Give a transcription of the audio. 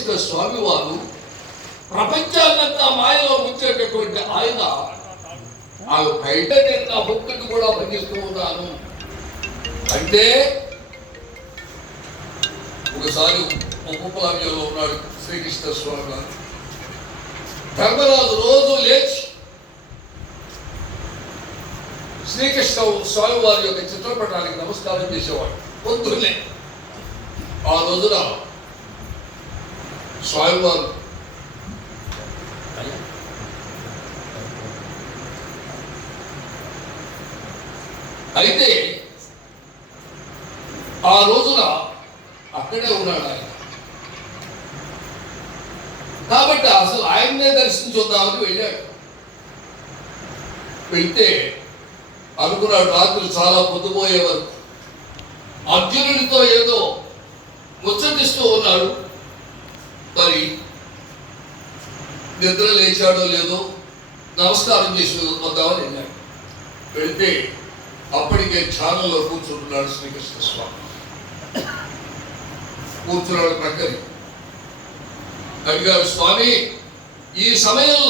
శ్రీకృష్ణ స్వామి వారు ప్రపంచాన్నంతా మాయలో ముంచేటటువంటి ఆయన ఆ బయట నేను నా భక్తుడికి కూడా భజిస్తూ ఉన్నాను అంటే ఒకసారి ఉపప్లావ్యంలో ఉన్నాడు శ్రీకృష్ణ స్వామి గారు. ధర్మరాజు రోజు లేచి శ్రీకృష్ణ స్వామి వారి యొక్క చిత్రపటానికి నమస్కారం చేసేవాడు. పొద్దున్నే. ఆ రోజున స్వామివారు. అయితే ఆ రోజున అక్కడే ఉన్నాడు ఆయన. కాబట్టి అసలు ఆయన్నే దర్శించుద్దామని వెళ్ళాడు. వెళ్తే అనుకున్నాడు రాత్రి చాలా పొద్దుపోయే వరకు. అర్జునుడితో ఏదో ముచ్చటిస్తూ ఉన్నాడు. మరి నిద్ర లేచాడో లేదో నమస్కారం చేసి వద్దామని వెళ్ళాడు వెళితే అప్పటికే ఛానల్లో కూర్చుంటున్నాడు శ్రీకృష్ణ స్వామి కూర్చున్నాడు ప్రక్కని. అడిగారు స్వామి ఈ సమయంలో